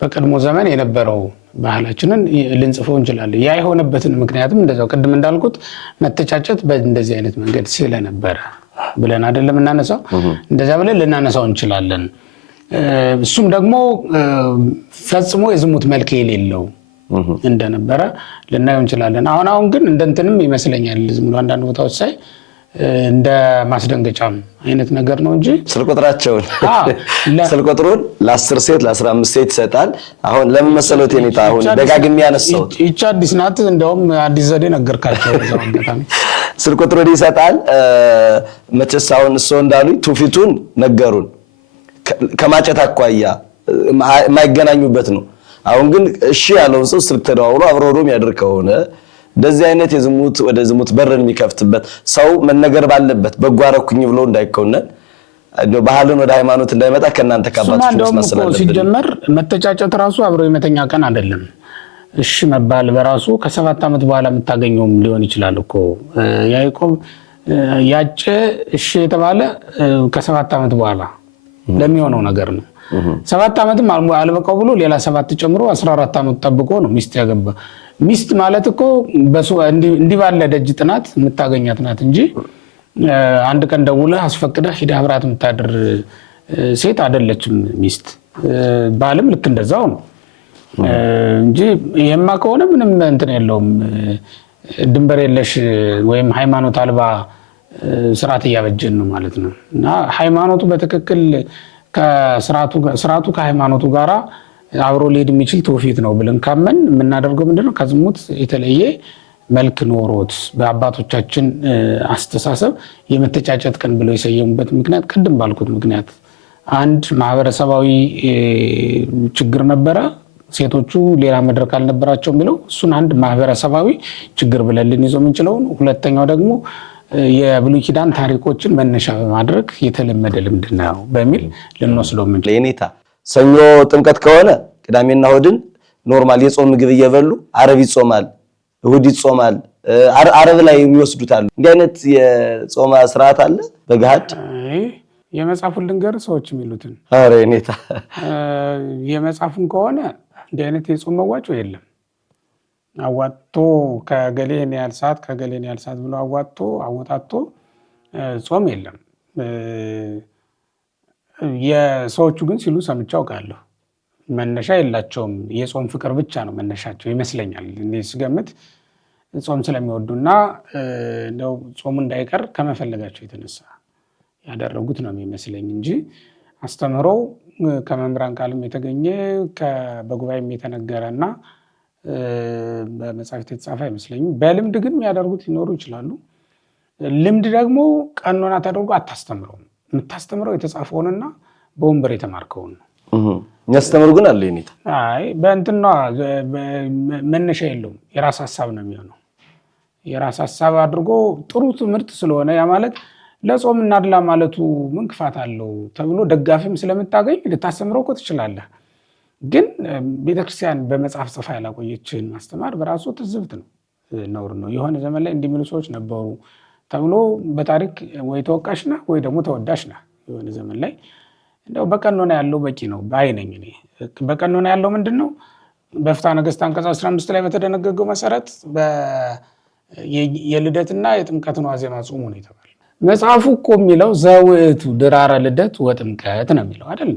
በቀድሞ ዘመን የነበረው ባህላችንን ልንጽፈው እንችላለን። ያ የሆነበትን ምክንያቱም እንደዛው ቅድም እንዳልኩት መተጫጨት በእንደዚህ አይነት መንገድ ስለነበረ ብለን አይደለም እናነሳው፣ እንደዛ ብለን ልናነሳው እንችላለን። እሱም ደግሞ ፈጽሞ የዝሙት መልክ የሌለው እንደነበረ ልናየው እንችላለን። አሁን ግን እንደንተንም ይመስለኛል ዝም ብሎ አንዳንድ ቦታዎች ሳይ እንደ ማስደንገጫም አይነት ነገር ነው እንጂ ስልቁጥራቸውን ስልቁጥሩን ለ10 ሴት ለ15 ሴት ይሰጣል። አሁን ለምን መሰለው ቴኒታ አሁን ደጋግሜ ያነሳው ይቻ አዲስ ናት። እንደውም አዲስ ዘዴ ነገርካቸው እዛው አንገታም ስልቁጥሩን ይሰጣል። መቼስ አሁን እሱ እንዳሉ ቱፊቱን ነገሩን ከማጨት አኳያ የማይገናኙበት ነው። አሁን ግን እሺ ያለውን ሰው ስልክ ተደዋውሎ አብሮዶም ያድርከውና እንደዚህ አይነት የዝሙት ወደ ዝሙት በርን የሚከፍትበት ሰው መነገር ባለበት በጓረኩኝ ብሎ እንዳይኮነን እንደው ባህልን ወደ ሃይማኖት እንዳይመጣ ከናንተ ካባቶች መስላለበት ሲጀመር መተጫጨት ራሱ አብሮ የመተኛ ቀን አይደለም። እሺ መባል በራሱ ከ7 ዓመት በኋላ የምታገኘውም ሊሆን ይችላል እኮ ያዕቆብ ያጨ እሺ የተባለ ከ7 ዓመት በኋላ ለሚሆነው ነገር ነው። 7 ዓመትም አልበቃው ብሎ ሌላ 7 ጨምሮ 14 ዓመት ጠብቆ ነው ሚስት ያገባ። ሚስት ማለት እኮ እንዲህ ባለ ደጅ ጥናት የምታገኛት ናት እንጂ አንድ ቀን ደውለህ አስፈቅደህ ሂደህ አብራት የምታድር ሴት አይደለችም ሚስት። ባልም ልክ እንደዛው ነው እንጂ ይሄማ ከሆነ ምንም እንትን የለውም። ድንበር የለሽ ወይም ሃይማኖት አልባ ስርዓት እያበጀን ነው ማለት ነው። እና ሃይማኖቱ በትክክል ከስርዓቱ ከሃይማኖቱ ጋራ አብሮ ሊሄድ የሚችል ትውፊት ነው ብለን ካመን የምናደርገው ምንድነው? ከዝሙት የተለየ መልክ ኖሮት በአባቶቻችን አስተሳሰብ የመተጫጨት ቀን ብለው የሰየሙበት ምክንያት ቅድም ባልኩት ምክንያት አንድ ማህበረሰባዊ ችግር ነበረ። ሴቶቹ ሌላ መድረክ አልነበራቸው የሚለው እሱን አንድ ማህበረሰባዊ ችግር ብለን ልንይዘው የምንችለው ነው። ሁለተኛው ደግሞ የብሉይ ኪዳን ታሪኮችን መነሻ በማድረግ የተለመደ ልምድ ነው በሚል ልንወስደው የምንችለው። ለኔታ ሰኞ ጥምቀት ከሆነ ቅዳሜና እሑድን ኖርማል የጾም ምግብ እየበሉ ዓርብ ይጾማል፣ እሑድ ይጾማል። ዓርብ ላይ የሚወስዱት አሉ። እንዲህ አይነት የጾም ስርዓት አለ በገሃድ የመጽሐፉን ልንገር ሰዎች የሚሉትን። አረ ኔታ የመጽሐፉን ከሆነ እንዲህ አይነት የጾም መዋጮ የለም። አዋጥቶ ከገሌን ያህል ሰዓት ከገሌን ያህል ሰዓት ብሎ አወጣቶ ጾም የለም። የሰዎቹ ግን ሲሉ ሰምቼ አውቃለሁ። መነሻ የላቸውም። የጾም ፍቅር ብቻ ነው መነሻቸው ይመስለኛል። እኔ ስገምት ጾም ስለሚወዱና እንደው ጾሙ እንዳይቀር ከመፈለጋቸው የተነሳ ያደረጉት ነው የሚመስለኝ እንጂ አስተምህሮው ከመምህራን ቃልም የተገኘ በጉባኤም የተነገረና በመጽሐፍ የተጻፈ አይመስለኝም። በልምድ ግን የሚያደርጉት ሊኖሩ ይችላሉ። ልምድ ደግሞ ቀኖና ተደርጎ አታስተምረውም። የምታስተምረው የተጻፈውንና በወንበር የተማርከውን ነው። የሚያስተምሩ ግን አለ ይኔታ አይ በእንትና መነሻ የለውም። የራስ ሐሳብ ነው የሚሆነው። የራስ ሐሳብ አድርጎ ጥሩ ትምህርት ስለሆነ ያ ማለት ለጾም እናድላ ማለቱ ምን ክፋት አለው ተብሎ ደጋፊም ስለምታገኝ ልታስተምረው እኮ ትችላለህ። ግን ቤተክርስቲያን በመጽሐፍ ጽፋ ያላቆየችን ማስተማር በራሱ ትዝብት ነው፣ ነውር ነው። የሆነ ዘመን ላይ እንዲሚሉ ሰዎች ነበሩ ተብሎ በታሪክ ወይ ተወቃሽ ነህ ወይ ደግሞ ተወዳሽ ነህ። የሆነ ዘመን ላይ እንደው በቀኖና ያለው በቂ ነው ባይነኝ እኔ። በቀኖና ያለው ምንድነው? በፍትሐ ነገሥት አንቀጽ 15 ላይ በተደነገገው መሰረት የልደትና የጥምቀትን ዋዜማ ጾሙ ነው የተባለው። መጽሐፉ እኮ የሚለው ዘውእቱ ድራረ ልደት ወጥምቀት ነው የሚለው አይደል?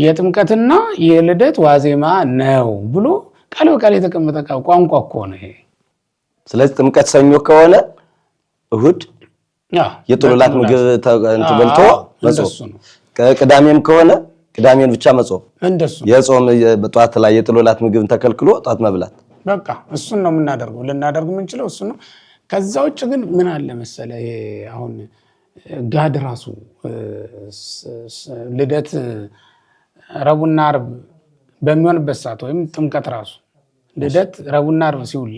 የጥምቀትና የልደት ዋዜማ ነው ብሎ ቃል በቃል የተቀመጠ ቋንቋ እኮ ነው ይሄ። ስለዚህ ጥምቀት ሰኞ ከሆነ እሁድ የጥሉላት ምግብ ተበልቶ መጾም፣ ቅዳሜም ከሆነ ቅዳሜን ብቻ መጾም፣ የጾም በጧት ላይ የጥሉላት ምግብን ተከልክሎ ጧት መብላት። በቃ እሱን ነው የምናደርገው፣ ልናደርግ የምንችለው እሱን ነው። ከዛ ውጭ ግን ምን አለ መሰለ አሁን ጋድ ራሱ ልደት ረቡዕና ዓርብ በሚሆንበት ሰዓት ወይም ጥምቀት ራሱ ልደት ረቡዕና ዓርብ ሲውል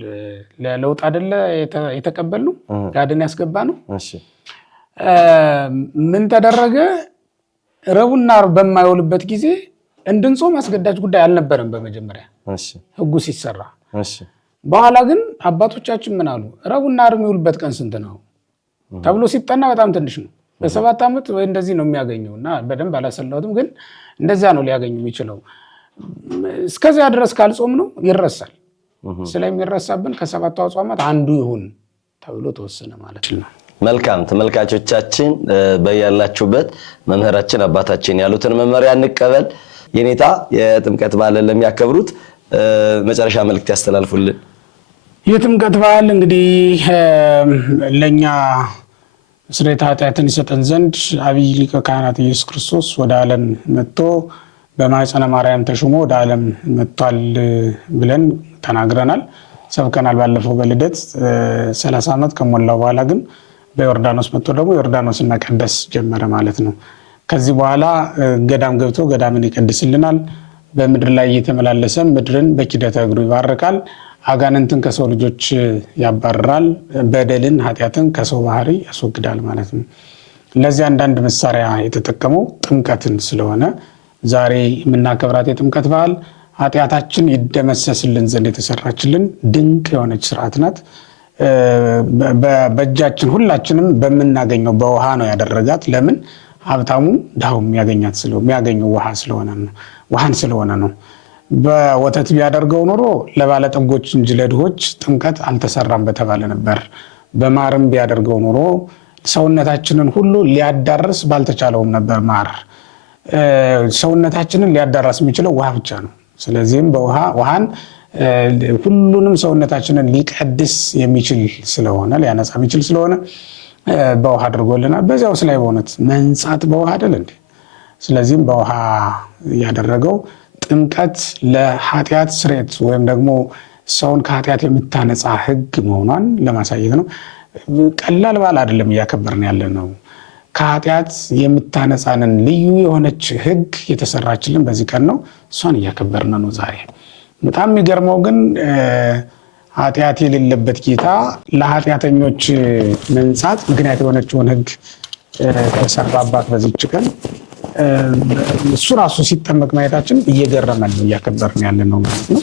ለለውጥ አይደለ የተቀበልነው ጋድን ያስገባ ነው። ምን ተደረገ? ረቡዕና ዓርብ በማይውልበት ጊዜ እንድንጾም አስገዳጅ ጉዳይ አልነበረም በመጀመሪያ ህጉ ሲሰራ። በኋላ ግን አባቶቻችን ምን አሉ? ረቡዕና ዓርብ የሚውልበት ቀን ስንት ነው ተብሎ ሲጠና በጣም ትንሽ ነው። በ7 ዓመት ወይ እንደዚህ ነው የሚያገኘው እና በደንብ አላሰላሁትም፣ ግን እንደዛ ነው ሊያገኙ የሚችለው። እስከዚያ ድረስ ካልጾም ነው ይረሳል። ስለሚረሳብን ከ7ቱ አጽዋማት አንዱ ይሁን ተብሎ ተወሰነ ማለት ነው። መልካም ተመልካቾቻችን፣ በያላችሁበት መምህራችን አባታችን ያሉትን መመሪያ እንቀበል። የኔታ የጥምቀት በዓልን ለሚያከብሩት መጨረሻ መልእክት ያስተላልፉልን። የጥምቀት በዓል እንግዲህ ለኛ ስርየተ ኃጢአትን ይሰጠን ዘንድ አብይ ሊቀ ካህናት ኢየሱስ ክርስቶስ ወደ ዓለም መጥቶ በማኅፀነ ማርያም ተሾሞ ወደ ዓለም መጥቷል ብለን ተናግረናል፣ ሰብከናል። ባለፈው በልደት 30 ዓመት ከሞላው በኋላ ግን በዮርዳኖስ መጥቶ ደግሞ ዮርዳኖስን መቀደስ ጀመረ ማለት ነው። ከዚህ በኋላ ገዳም ገብቶ ገዳምን ይቀድስልናል። በምድር ላይ እየተመላለሰ ምድርን በኪደተ እግሩ ይባርካል። አጋንንትን ከሰው ልጆች ያባርራል። በደልን ኃጢአትን ከሰው ባህሪ ያስወግዳል ማለት ነው። ለዚህ አንዳንድ መሳሪያ የተጠቀመው ጥምቀትን ስለሆነ ዛሬ የምናከብራት የጥምቀት በዓል ኃጢአታችን ይደመሰስልን ዘንድ የተሰራችልን ድንቅ የሆነች ስርዓት ናት። በእጃችን ሁላችንም በምናገኘው በውሃ ነው ያደረጋት። ለምን? ሀብታሙ ድሃው የሚያገኘው ውሃን ስለሆነ ነው። በወተት ቢያደርገው ኖሮ ለባለጠጎች እንጂ ለድሆች ጥምቀት አልተሰራም በተባለ ነበር። በማርም ቢያደርገው ኖሮ ሰውነታችንን ሁሉ ሊያዳርስ ባልተቻለውም ነበር። ማር ሰውነታችንን ሊያዳርስ የሚችለው ውሃ ብቻ ነው። ስለዚህም ውሃን ሁሉንም ሰውነታችንን ሊቀድስ የሚችል ስለሆነ ሊያነጻ የሚችል ስለሆነ በውሃ አድርጎልናል። በዚያውስ ላይ በእውነት መንጻት በውሃ አይደል እንዴ? ስለዚህም በውሃ ያደረገው ጥምቀት ለኃጢአት ስርየት ወይም ደግሞ ሰውን ከኃጢአት የምታነጻ ሕግ መሆኗን ለማሳየት ነው። ቀላል በዓል አይደለም እያከበርን ያለ ነው። ከኃጢአት የምታነጻንን ልዩ የሆነች ሕግ የተሰራችልን በዚህ ቀን ነው። እሷን እያከበርን ነው ዛሬ። በጣም የሚገርመው ግን ኃጢአት የሌለበት ጌታ ለኃጢአተኞች መንጻት ምክንያት የሆነችውን ሕግ ተሰራባት በዚች ቀን እሱ ራሱ ሲጠመቅ ማየታችን እየገረመን ነው እያከበርን ያለ ነው ማለት ነው።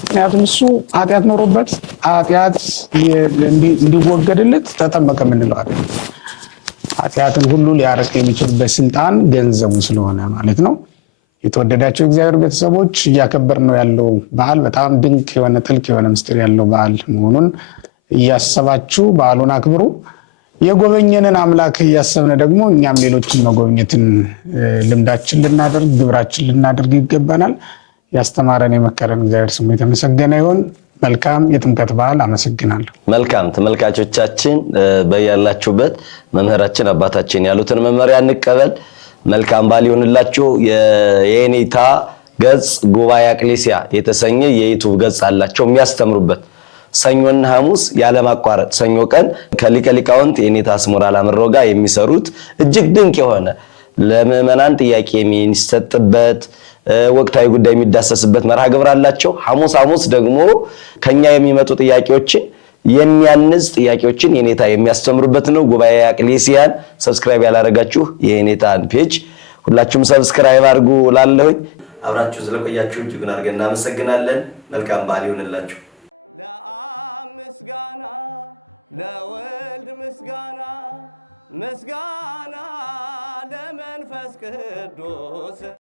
ምክንያቱም እሱ ኃጢአት ኖሮበት ኃጢአት እንዲወገድለት ተጠመቀ የምንለው አይደለም። ኃጢአትን ሁሉ ሊያርቅ የሚችልበት ስልጣን ገንዘቡ ስለሆነ ማለት ነው። የተወደዳቸው እግዚአብሔር ቤተሰቦች እያከበር ነው ያለው በዓል በጣም ድንቅ የሆነ ጥልቅ የሆነ ምስጢር ያለው በዓል መሆኑን እያሰባችሁ በዓሉን አክብሩ። የጎበኘንን አምላክ እያሰብን ደግሞ እኛም ሌሎችን መጎብኘትን ልምዳችን ልናደርግ ግብራችን ልናደርግ ይገባናል። ያስተማረን የመከረን እግዚአብሔር ስሙ የተመሰገነ ይሁን። መልካም የጥምቀት በዓል። አመሰግናለሁ። መልካም ተመልካቾቻችን፣ በያላችሁበት መምህራችን አባታችን ያሉትን መመሪያ እንቀበል። መልካም በዓል ይሁንላችሁ። የኔታ ገጽ ጉባኤ አቅሌሲያ የተሰኘ የዩቲዩብ ገጽ አላቸው የሚያስተምሩበት ሰኞና ሐሙስ ያለማቋረጥ ሰኞ ቀን ከሊቀ ሊቃውንት የኔታ አስሞራ ላምረው ጋር የሚሰሩት እጅግ ድንቅ የሆነ ለምዕመናን ጥያቄ የሚሰጥበት ወቅታዊ ጉዳይ የሚዳሰስበት መርሃ ግብር አላቸው። ሐሙስ ደግሞ ከኛ የሚመጡ ጥያቄዎችን የሚያንዝ ጥያቄዎችን የኔታ የሚያስተምሩበት ነው። ጉባኤ አቅሌሲያን ሰብስክራይብ ያላረጋችሁ የኔታን ፔጅ ሁላችሁም ሰብስክራይብ አድርጉ። ላለሁኝ አብራችሁ ስለቆያችሁ እጅጉን አድርገን እናመሰግናለን። መልካም በዓል ይሁንላችሁ።